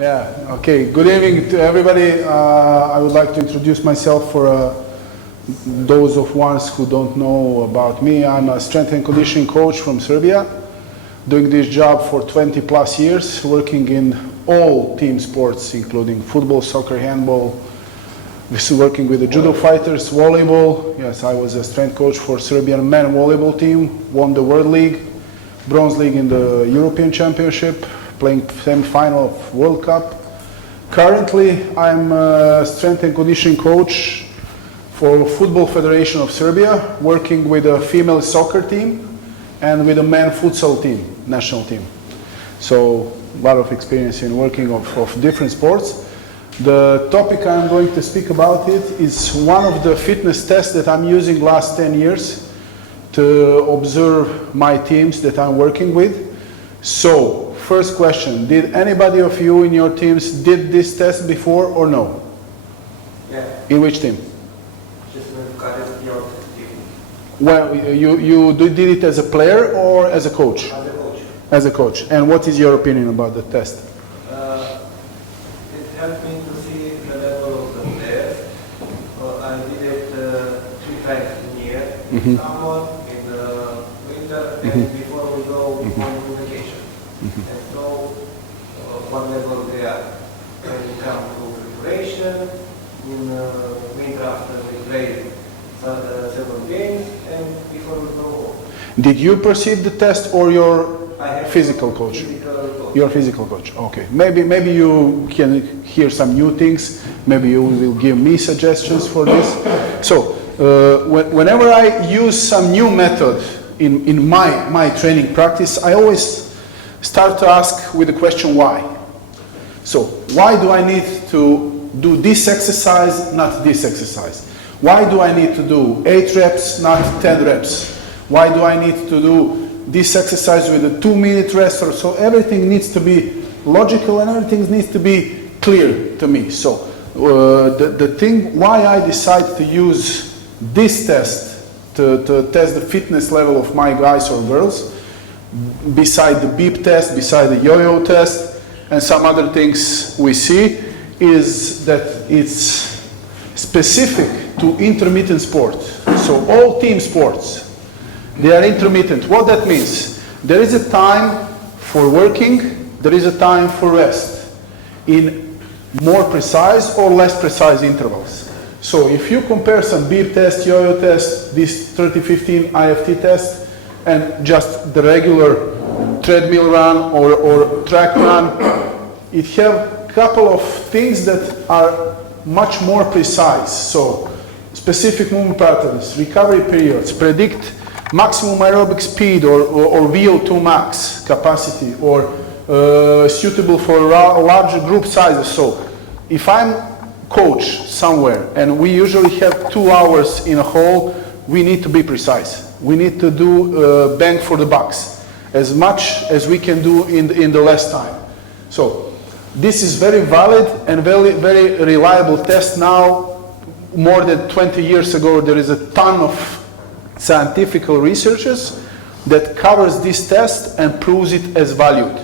Yeah, okay. Good evening to everybody. I would like to introduce myself for those of ones who don't know about me. I'm a strength and conditioning coach from Serbia, doing this job for 20 plus years, working in all team sports, including football, soccer, handball, working with the judo fighters, volleyball. Yes, I was a strength coach for Serbian men volleyball team, won the World League, Bronze League in the European Championship, playing semi-final of World Cup. Currently, I'm a strength and conditioning coach for Football Federation of Serbia, working with a female soccer team and with a men futsal team, national team. So, a lot of experience in working of different sports. The topic I'm going to speak about is one of the fitness tests that I'm using last 10 years to observe my teams that I'm working with. So, first question, did anybody of you in your teams did this test before or no? Yeah. In which team? Just your team. Well, you did it as a player or as a coach? As a coach. As a coach. And what is your opinion about the test? It helped me to see the level of the players. I did it 3 times in a year, in summer, in the winter, and before we go on vacation. And so, what level they are. When we come to preparation, in winter after we play 7 games, and before we go home. Did you perceive the test or your physical coach? Physical coach. Your physical coach, okay. Maybe you can hear some new things. Maybe you will give me suggestions for this. So, whenever I use some new method in my training practice, I always start to ask with the question why. So, why do I need to do this exercise, not this exercise? Why do I need to do 8 reps, not 10 reps? Why do I need to do this exercise with a 2-minute rest? Or so everything needs to be logical and everything needs to be clear to me. So the thing why I decide to use this test to test the fitness level of my guys or girls, beside the beep test, beside the yo-yo test, and some other things we see, is that it's specific to intermittent sport. So all team sports, they are intermittent. What that means? There is a time for working, there is a time for rest, in more precise or less precise intervals. So if you compare some beep test, yo-yo test, this 30-15 IFT test, and just the regular treadmill run or track run, it have a couple of things that are much more precise. So specific movement patterns, recovery periods, predict maximum aerobic speed or VO2 max capacity, or suitable for larger group sizes. So if I'm coach somewhere and we usually have 2 hours in a hall, we need to be precise. We need to do bang for the bucks as much as we can do in the less time. So this is very valid and very reliable test now. More than 20 years ago, there is a ton of scientific researches that covers this test and proves it as valued,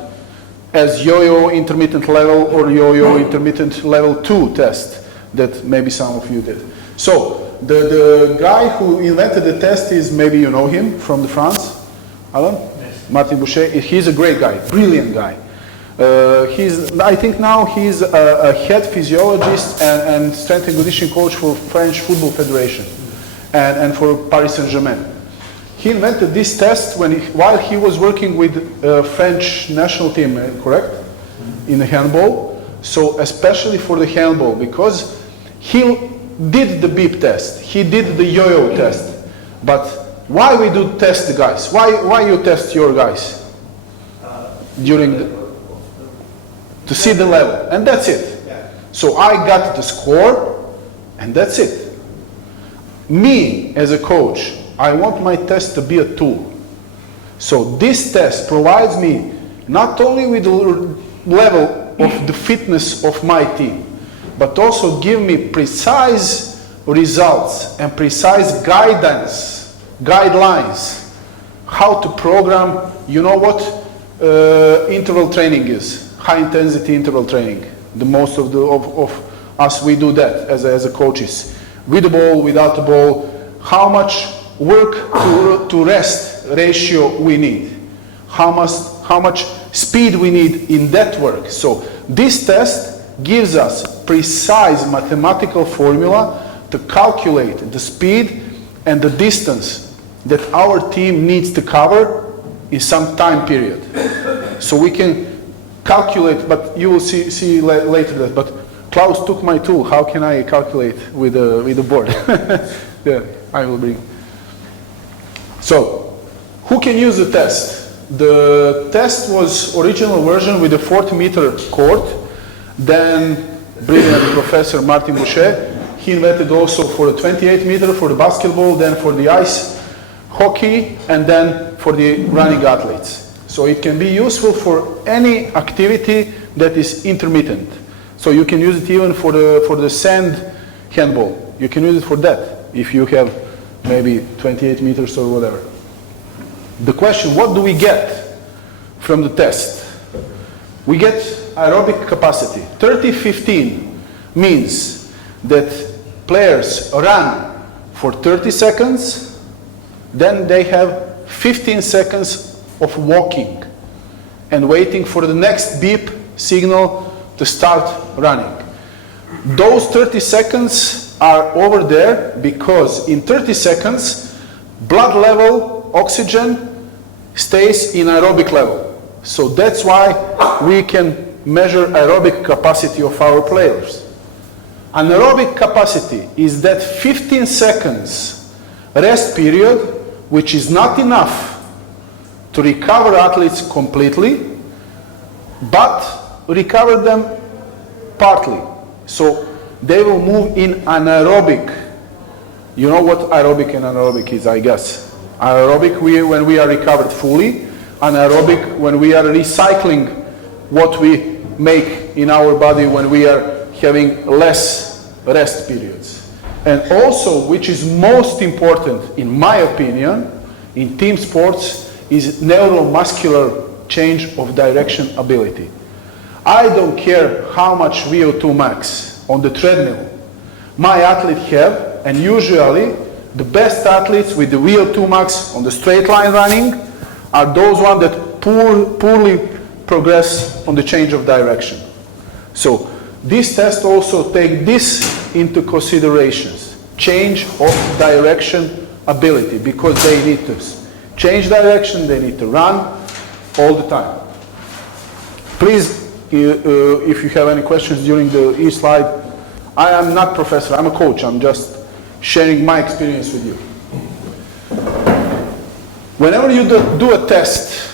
as yo-yo intermittent level or yo-yo intermittent level 2 test that maybe some of you did. So the guy who invented the test is, maybe you know him from France, Alan? Yes. Martin Boucher. He's a great guy, brilliant guy. I think now he's a head physiologist and strength and conditioning coach for French Football Federation and for Paris Saint-Germain. He invented this test while he was working with French national team, correct? In the handball. So especially for the handball, because he did the beep test, he did the yo-yo test. But why we do test the guys? Why you test your guys? To see the level, and that's it. Yeah. So I got the score, and that's it. Me, as a coach, I want my test to be a tool. So this test provides me not only with the level of the fitness of my team, but also give me precise results and precise guidelines, how to program, you know what interval training is, high intensity interval training. The most of us, we do that as a coaches. With the ball, without the ball, how much work to rest ratio we need. How much speed we need in that work. So this test gives us precise mathematical formula to calculate the speed and the distance that our team needs to cover in some time period. So we can calculate, but you will see later that. But Klaus took my tool. How can I calculate with the board? Yeah, I will bring. So, who can use the test? The test was original version with a 40-meter court. Then brilliant Professor Martin Boucher, he invented also for the 28-meter for the basketball, then for the ice hockey, and then for the running athletes. So it can be useful for any activity that is intermittent. So you can use it even for the sand handball. You can use it for that if you have maybe 28 meters or whatever. The question, what do we get from the test? We get aerobic capacity. 30-15 means that players run for 30 seconds, then they have 15 seconds of walking and waiting for the next beep signal to start running. Those 30 seconds are over there because in 30 seconds blood level, oxygen stays in aerobic level. So that's why we can measure aerobic capacity of our players. Anaerobic capacity is that 15 seconds rest period which is not enough to recover athletes completely, but recover them partly. So they will move in anaerobic. You know what aerobic and anaerobic is, I guess. Aerobic when we are recovered fully, anaerobic when we are recycling what we make in our body when we are having less rest periods. And also, which is most important in my opinion, in team sports, is neuromuscular change of direction ability. I don't care how much VO2 max on the treadmill my athlete have, and usually the best athletes with the VO2 max on the straight line running are those ones that poorly progress on the change of direction. So this test also take this into considerations, change of direction ability, because they need to change direction, they need to run all the time. Please, if you have any questions during each slide, I am not professor, I'm a coach, I'm just sharing my experience with you. Whenever you do a test,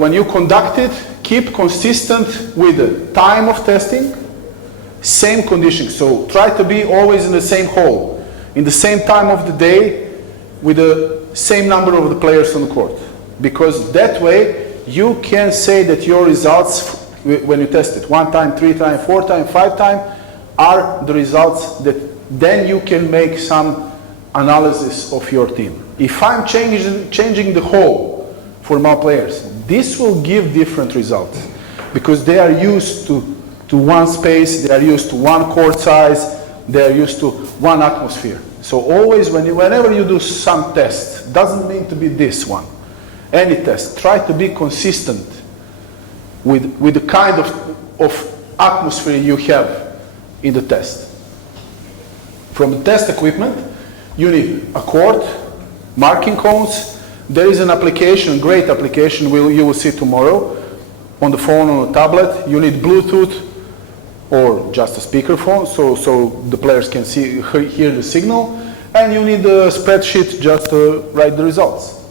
when you conduct it, keep consistent with the time of testing, same conditions. So try to be always in the same hole, in the same time of the day, with the same number of the players on the court. Because that way you can say that your results, when you test it 1 time, 3 times, 4 times, 5 times, are the results that then you can make some analysis of your team. If I'm changing the whole for my players, this will give different results because they are used to one space, they are used to one court size, they are used to one atmosphere. So always whenever you do some test, doesn't mean to be this one, any test, try to be consistent with the kind of atmosphere you have in the test. From the test equipment, you need a court, marking cones. There is an application, great application, you will see tomorrow, on the phone, on a tablet. You need Bluetooth or just a speakerphone, so the players can hear the signal. And you need a spreadsheet just to write the results.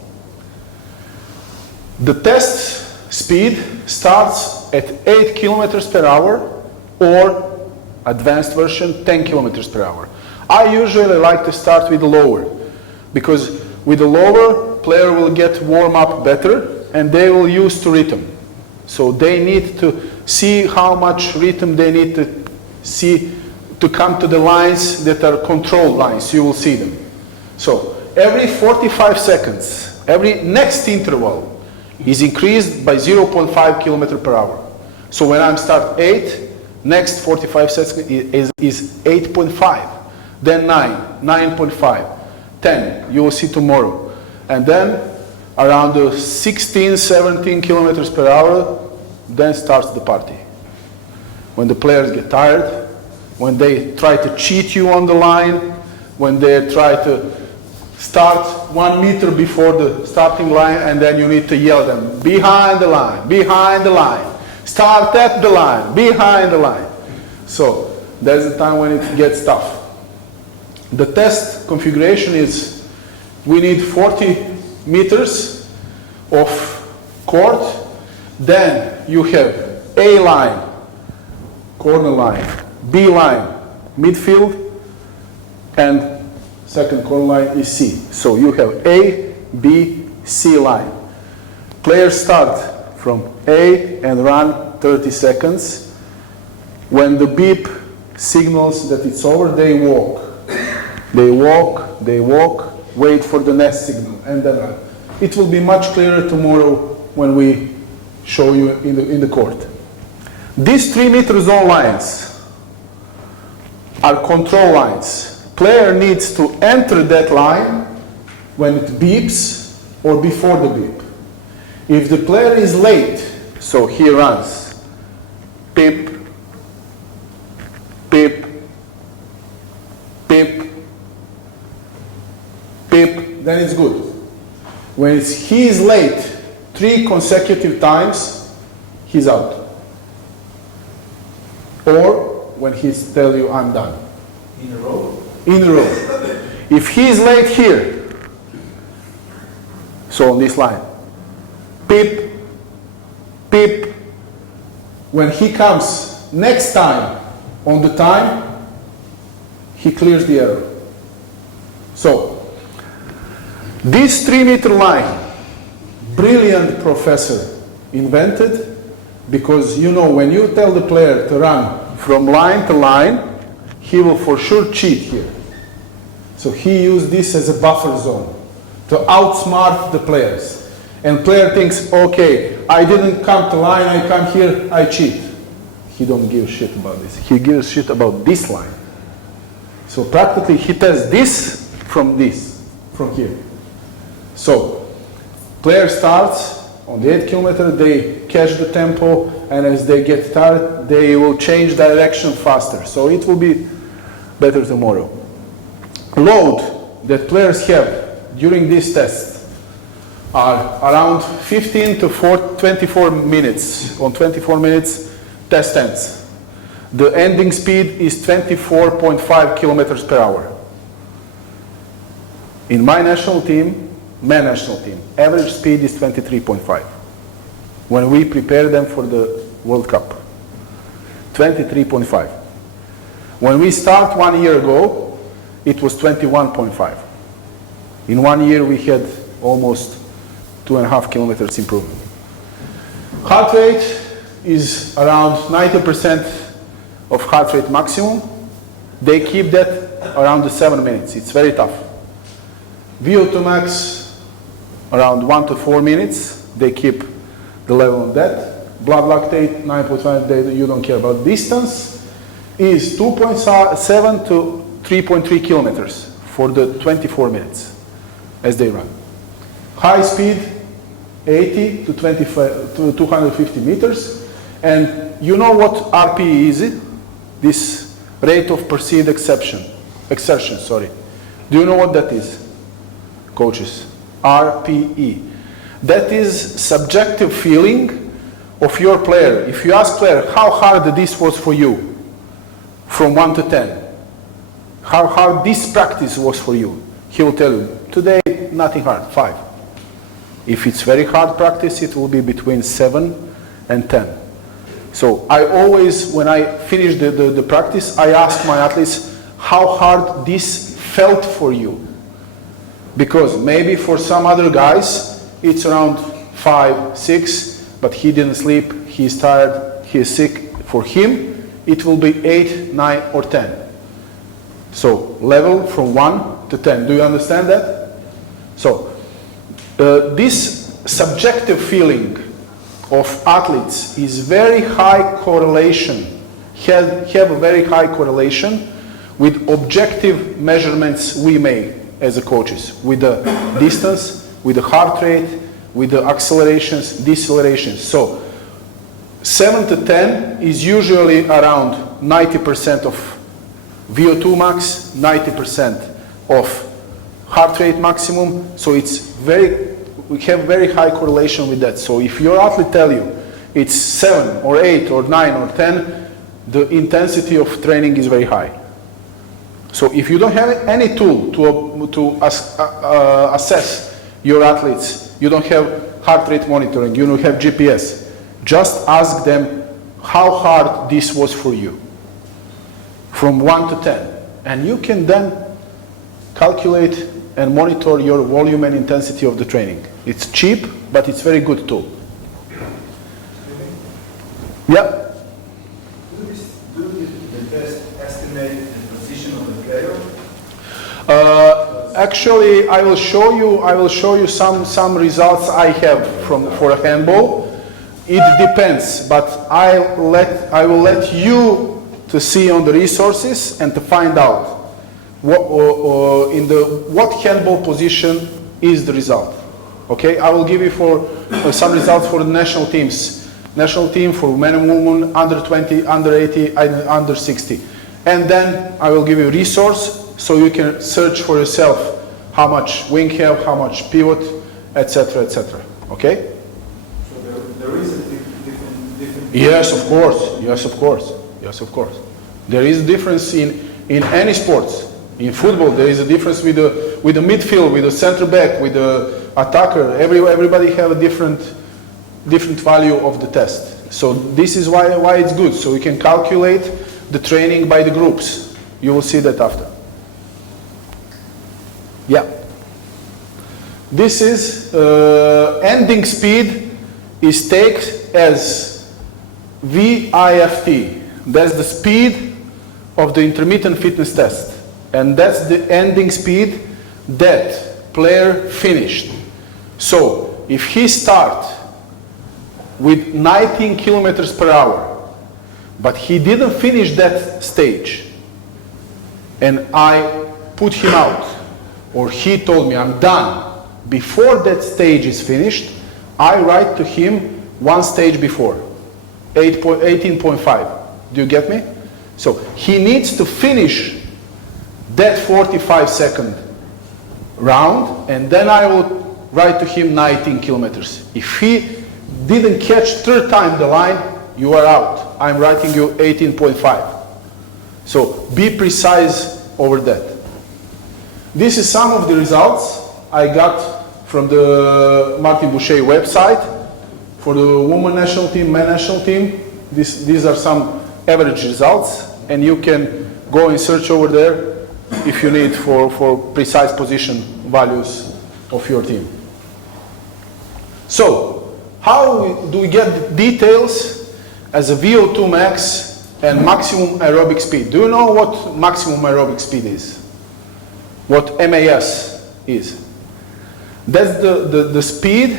The test speed starts at 8 kilometers per hour or advanced version 10 kilometers per hour. I usually like to start with the lower because with the lower, player will get warm up better and they will use to rhythm. So they need to see how much rhythm they need to see to come to the lines that are controlled lines. You will see them. So every 45 seconds, every next interval is increased by 0.5 kilometers per hour. So when I'm start 8, next 45 seconds is 8.5, then 9, 9.5, 10, you will see tomorrow. And then around the 16, 17 kilometers per hour, then starts the party. When the players get tired, when they try to cheat you on the line, when they try to start 1 meter before the starting line, and then you need to yell them, behind the line, behind the line, start at the line, behind the line. So there's a time when it gets tough. The test configuration is we need 40 meters of court, then you have A line, corner line, B line, midfield, and second corner line is C. So you have A, B, C line. Players start from A and run 30 seconds. When the beep signals that it's over, they walk. They walk, they walk, wait for the next signal, and then run. It will be much clearer tomorrow when we show you in the court. These 3 meter zone lines are control lines. Player needs to enter that line when it beeps or before the beep. If the player is late, so he runs beep, beep, beep, beep, then it's good. When he is late 3 consecutive times, he's out. Or when he's tell you, I'm done. In a row? In a row. If he is late here, so on this line, beep, beep. When he comes next time on the time, he clears the error. So, this 3 meter line, brilliant professor invented, because you know when you tell the player to run from line to line, he will for sure cheat here. So he used this as a buffer zone to outsmart the players. And player thinks, okay, I didn't come to line, I come here, I cheat. He don't give a shit about this. He gives a shit about this line. So practically he tests this, from here. So player starts on the 8 kilometer, they catch the tempo, and as they get tired, they will change direction faster. So it will be better tomorrow. Load that players have during this test are around 15 to 24 minutes. On 24 minutes, test ends. The ending speed is 24.5 kilometers per hour. In my national team, average speed is 23.5. When we prepare them for the World Cup, 23.5. When we start 1 year ago, it was 21.5. In 1 year, we had almost 2.5 kilometers improvement. Heart rate is around 90% of heart rate maximum. They keep that around the 7 minutes. It's very tough. VO2 max around 1 to 4 minutes. They keep the level of that. Blood lactate 9.5. You don't care about distance. Is 2.7 to 3.3 kilometers for the 24 minutes as they run. High speed 80 to 250 meters. And you know what RPE is? This rate of perceived exertion. Do you know what that is, coaches? RPE. That is subjective feeling of your player. If you ask player how hard this was for you, from 1 to 10, how hard this practice was for you, he will tell you, today nothing hard, 5. If it's very hard practice, it will be between 7 and 10. So I always, when I finish the practice, I ask my athletes how hard this felt for you. Because maybe for some other guys, it's around 5, 6, but he didn't sleep, he's tired, he's sick. For him, it will be 8, 9, or 10. So level from 1 to 10. Do you understand that? So this subjective feeling of athletes is very high correlation, have a very high correlation with objective measurements we make as a coaches, with the distance, with the heart rate, with the accelerations, decelerations. So 7 to 10 is usually around 90% of VO2 max, 90% of heart rate maximum. So we have very high correlation with that. So if your athlete tell you it's 7 or 8 or 9 or 10, the intensity of training is very high. So if you don't have any tool to assess your athletes, you don't have heart rate monitoring, you don't have GPS, just ask them how hard this was for you, from 1 to 10. And you can then calculate and monitor your volume and intensity of the training. It's cheap, but it's very good tool. Yeah? Do the test estimate the position of the player? Actually, I will show you some results I have for a handball. It depends, but I will let you to see on the resources and to find out what handball position is the result. Okay, I will give you some results for the national teams. National team for men and women, under 20, under 80, and under 60. And then I will give you a resource so you can search for yourself how much wing have, how much pivot, etc., etc. Okay? So there is a different. Yes, of course. Yes, of course. Yes, of course. There is a difference in any sports. In football, there is a difference with the midfield, with the center back, with the attacker. Everybody have a different value of the test. So this is why it's good. So we can calculate the training by the groups. You will see that after. Yeah. This is ending speed is taken as VIFT. That's the speed of the intermittent fitness test. And that's the ending speed that player finished. So if he start with 19 kilometers per hour, but he didn't finish that stage, and I put him out, or he told me I'm done, before that stage is finished, I write to him one stage before, 18.5. Do you get me? So he needs to finish that 45-second round, and then I will write to him 19 kilometers. If he didn't catch third time the line, you are out. I'm writing you 18.5. So be precise over that. This is some of the results I got from the Martin Boucher website for the women national team, men national team. These are some average results, and you can go and search over there if you need for precise position values of your team. So, how do we get details as a VO2 max and maximum aerobic speed? Do you know what maximum aerobic speed is? What MAS is? That's the speed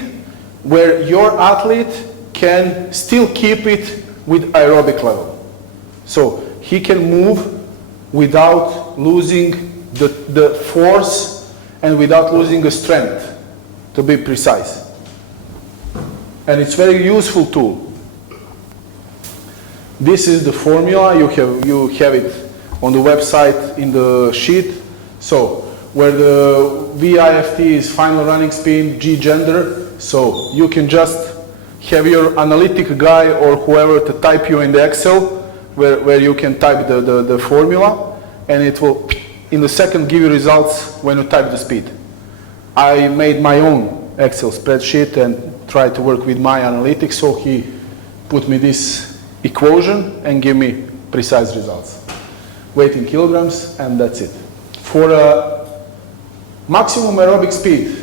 where your athlete can still keep it with aerobic level. So he can move without losing the force and without losing the strength, to be precise. And it's very useful tool. This is the formula. You have it on the website in the sheet. So where the VIFT is final running speed, G gender. So you can just have your analytic guy or whoever to type you in the Excel where you can type the formula, and it will in the second give you results when you type the speed. I made my own Excel spreadsheet and tried to work with my analytics, so he put me this equation and give me precise results. Weight in kilograms, and that's it. For a maximum aerobic speed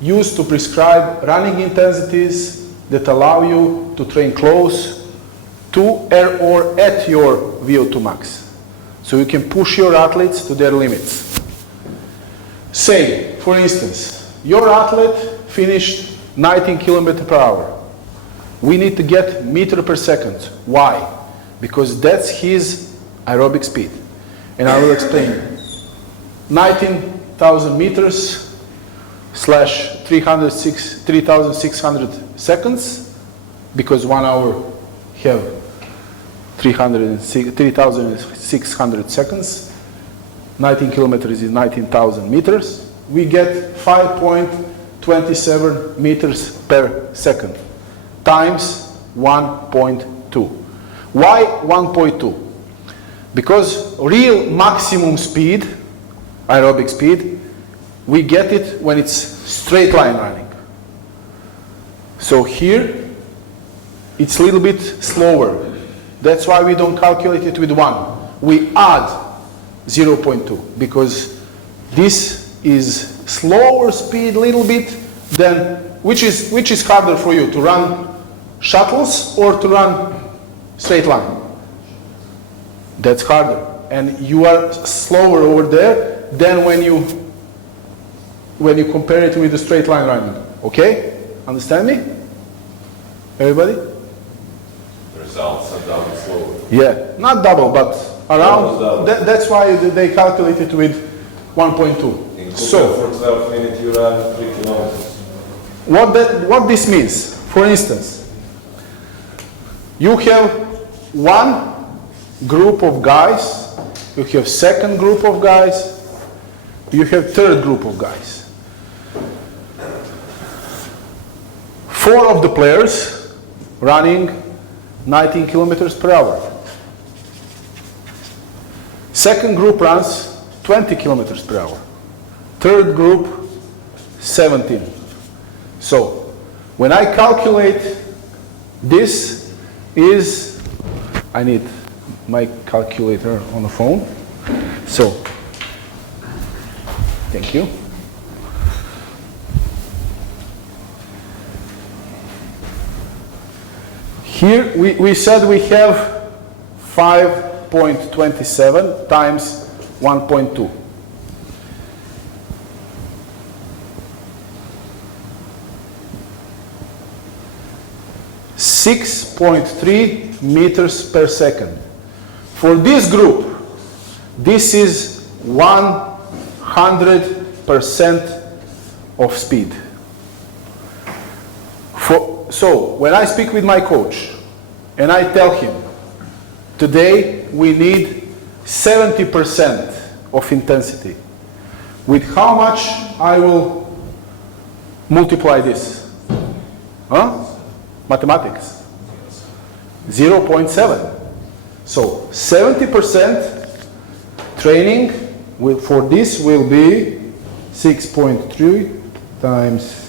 used to prescribe running intensities that allow you to train close to or at your VO2 max. So you can push your athletes to their limits. Say, for instance, your athlete finished 19 km per hour. We need to get meter per second. Why? Because that's his aerobic speed. And I will explain. 19,000 meters slash 3,600 seconds, because 1 hour have 3,600 seconds. 19 kilometers is 19,000 meters. We get 5.27 meters per second times 1.2. Why 1.2? Because real maximum speed, aerobic speed, we get it when it's straight line running. So here it's a little bit slower. That's why we don't calculate it with 1. We add 0.2 because this is slower speed a little bit than, which is harder for you, to run shuttles or to run straight line? That's harder. And you are slower over there than when you compare it with the straight line running. Okay? Understand me? Everybody? The results are double slower. Yeah, not double, but around. Double. That's why they calculate it with 1.2. So, for 12 minutes you run 3 kilometers. What this means, for instance, you have one group of guys, you have second group of guys, you have third group of guys. 4 of the players running 19 kilometers per hour. Second group runs 20 kilometers per hour. Third group 17. So when I calculate this is, I need my calculator on the phone. So thank you. Here we said we have 5.27 times 1.2. 6.3 meters per second. For this group, this is 100% of speed. So when I speak with my coach and I tell him, today we need 70% of intensity, with how much I will multiply this? Huh? Mathematics. 0.7. So 70% training for this will be 6.3 times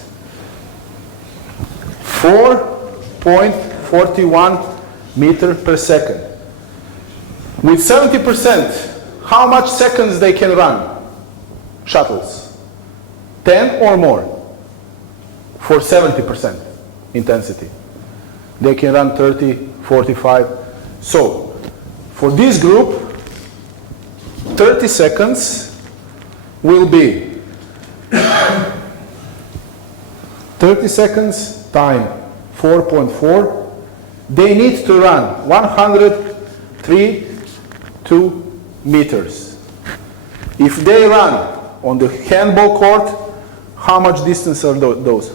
4.41 meter per second. With 70%, how much seconds they can run? Shuttles. 10 or more for 70% intensity. They can run 30, 45. So, for this group, 30 seconds will be 30 seconds time 4.4. They need to run 103.2 meters. If they run on the handball court, how much distance are those?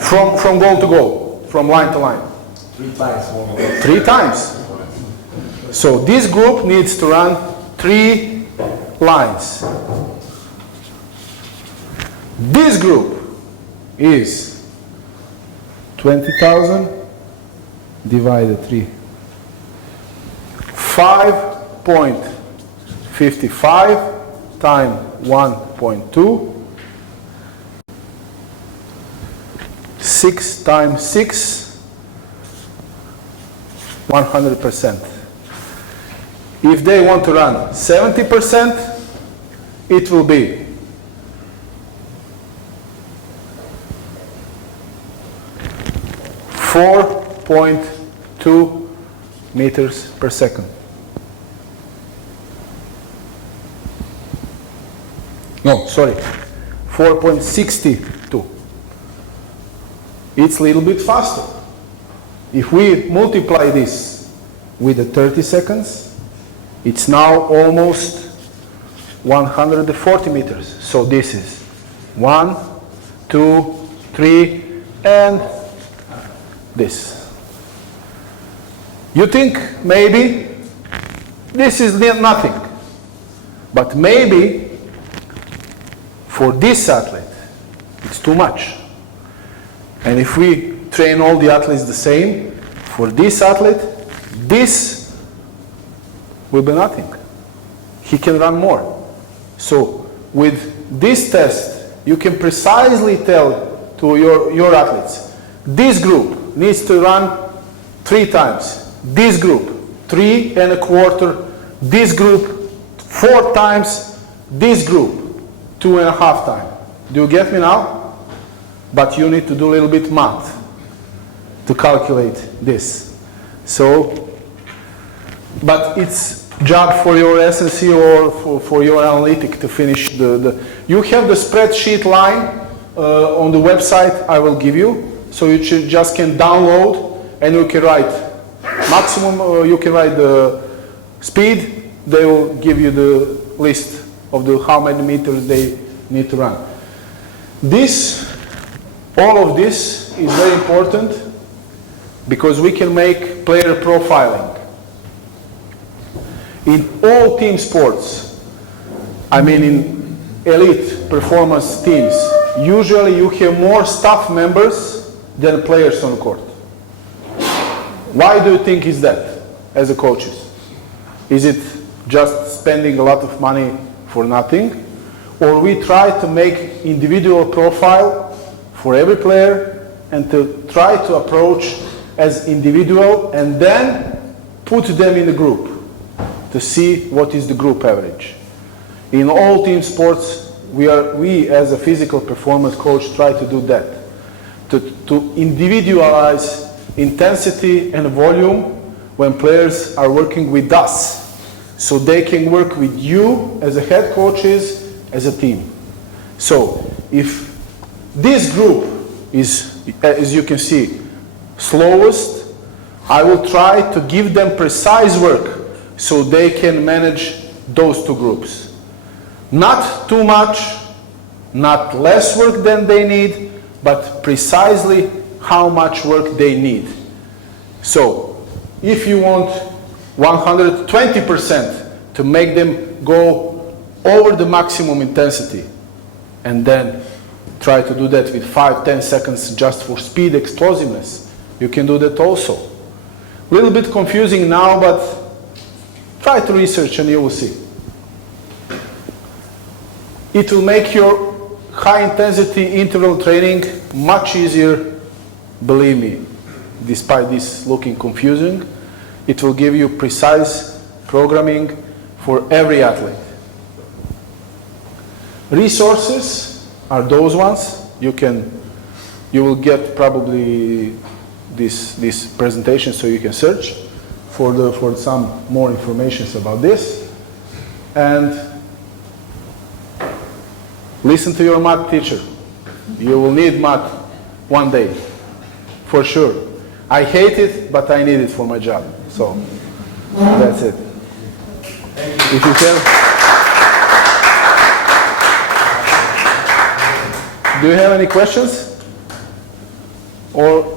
From goal to goal, from line to line. 3 times more. 3 times. So this group needs to run 3 lines. This group is 20,000 divided 3. 5.55 times 1.2. 6 times 6, 100%. If they want to run 70%, it will be 4.2 meters per second. No, sorry. 4.62. It's a little bit faster. If we multiply this with the 30 seconds, it's now almost 140 meters. So this is 1, 2, 3, and this. You think maybe this is nothing, but maybe for this athlete it's too much. And if we train all the athletes the same, for this athlete, this will be nothing. He can run more. So with this test, you can precisely tell to your athletes, this group needs to run 3 times. This group, 3.25. This group, 4 times. This group, 2.5 times. Do you get me now? But you need to do a little bit math to calculate this. So, but it's job for your SNC or for your analytic to finish you have the spreadsheet line on the website I will give you, so you just can download and you can write maximum, you can write the speed, they will give you the list of how many meters they need to run. All of this is very important because we can make player profiling. In all team sports, I mean in elite performance teams, usually you have more staff members than players on the court. Why do you think is that as a coaches? Is it just spending a lot of money for nothing? Or we try to make individual profile for every player and to try to approach as individual and then put them in a group to see what is the group average. In all team sports, we as a physical performance coach try to do that, to individualize intensity and volume when players are working with us, so they can work with you as a head coaches, as a team. So if this group is, as you can see, slowest, I will try to give them precise work so they can manage those 2 groups. Not too much, not less work than they need, but precisely how much work they need. So if you want 120% to make them go over the maximum intensity and then try to do that with 5-10 seconds just for speed explosiveness, you can do that also. A little bit confusing now, but try to research and you will see. It will make your high intensity interval training much easier, believe me, despite this looking confusing. It will give you precise programming for every athlete. Resources are those ones. You will get probably this presentation so you can search for some more information about this. And listen to your math teacher. You will need math one day, for sure. I hate it, but I need it for my job. So that's it. If you can. Do you have any questions? Or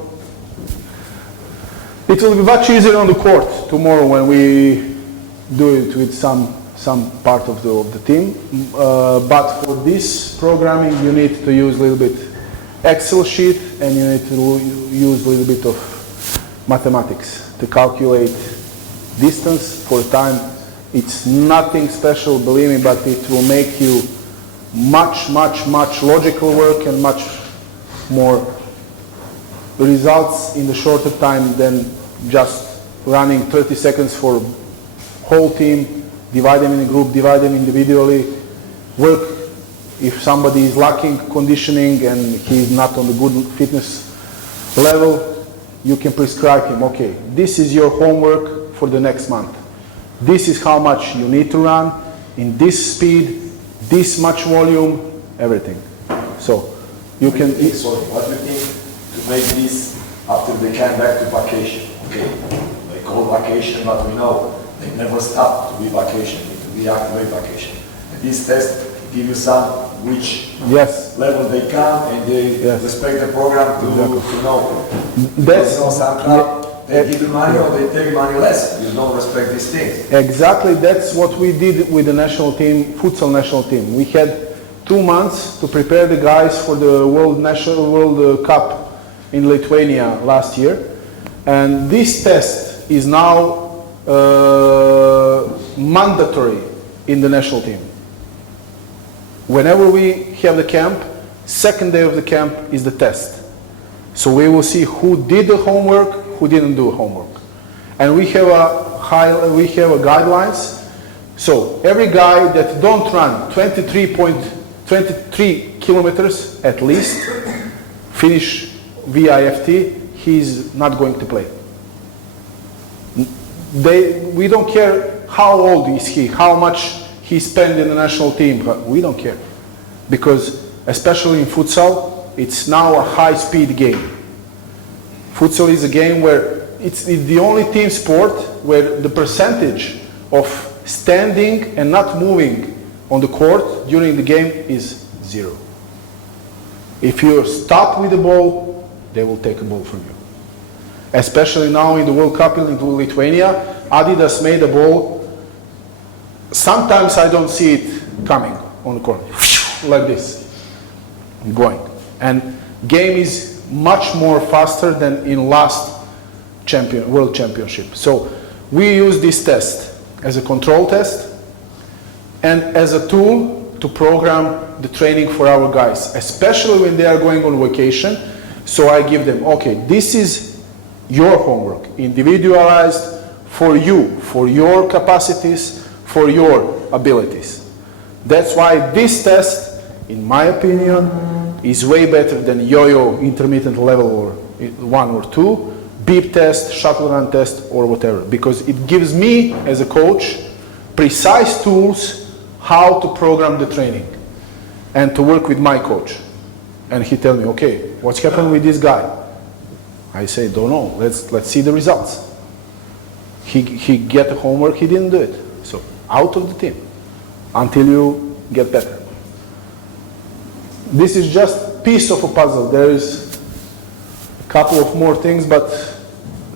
it will be much easier on the court tomorrow when we do it with some part of the team. But for this programming, you need to use a little bit Excel sheet and you need to use a little bit of mathematics to calculate distance for time. It's nothing special, believe me, but it will make you much logical work and much more results in the shorter time than just running 30 seconds for whole team, divide them in a group, divide them individually, work. If somebody is lacking conditioning and he's not on the good fitness level, you can prescribe him, okay, this is your homework for the next month. This is how much you need to run, in this speed, this much volume, everything. So you can. Sorry, what do you think to make this after they came back to vacation? Okay, they call vacation, but we know they never stop to be vacation, to be activate vacation. And this test give you some which Yes. level they come and they Yes. respect the program to know. That's You know, some club, they give you money or they take money less. You don't respect these things. exactly. That's what we did with the national team, futsal national team. We had 2 months to prepare the guys for the World Cup in Lithuania last year, and this test is now mandatory in the national team. Whenever we have the camp, second day of the camp is the test. So we will see who did the homework, who didn't do homework, and we have a guidelines. So every guy that don't run 23 kilometers at least, finish VIFT, he's not going to play. We don't care how old is he, how much he spent in the national team, we don't care. Because especially in futsal, it's now a high-speed game. Futsal is a game where it's the only team sport where the percentage of standing and not moving on the court during the game is 0. If you stop with the ball, they will take a ball from you. Especially now in the World Cup in Lithuania, Adidas made a ball. Sometimes I don't see it coming on the court, like this, going. And game is much more faster than in last World Championship. So we use this test as a control test and as a tool to program the training for our guys, especially when they are going on vacation. So I give them, okay, this is your homework, individualized for you, for your capacities, for your abilities. That's why this test, in my opinion, is way better than yo-yo intermittent level or 1 or 2, beep test, shuttle run test, or whatever, because it gives me, as a coach, precise tools how to program the training and to work with my coach. And he tell me, okay, what's happened with this guy? I say, don't know, let's see the results. He get the homework, he didn't do it. So out of the team until you get better. This is just piece of a puzzle. There is a couple of more things, but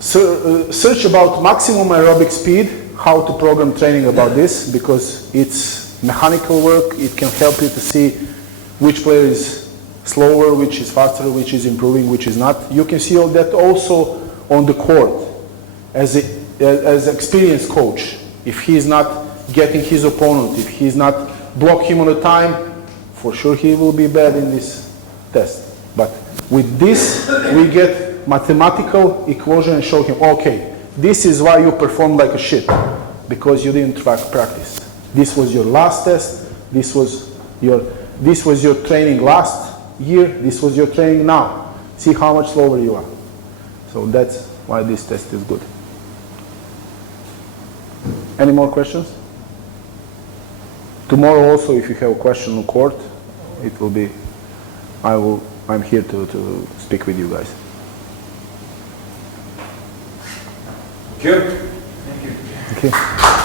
search about maximum aerobic speed, how to program training about this, because it's mechanical work. It can help you to see which player is slower, which is faster, which is improving, which is not. You can see all that also on the court as an experienced coach. If he's not getting his opponent, if he's not block him on the time, for sure he will be bad in this test. But with this, we get mathematical equation and show him, okay, this is why you performed like a shit, because you didn't practice. This was your last test, this was your training last year, this was your training now. See how much slower you are. So that's why this test is good. Any more questions? Tomorrow also, if you have a question on court, it will be, I'm here to speak with you guys. Thank you. Okay.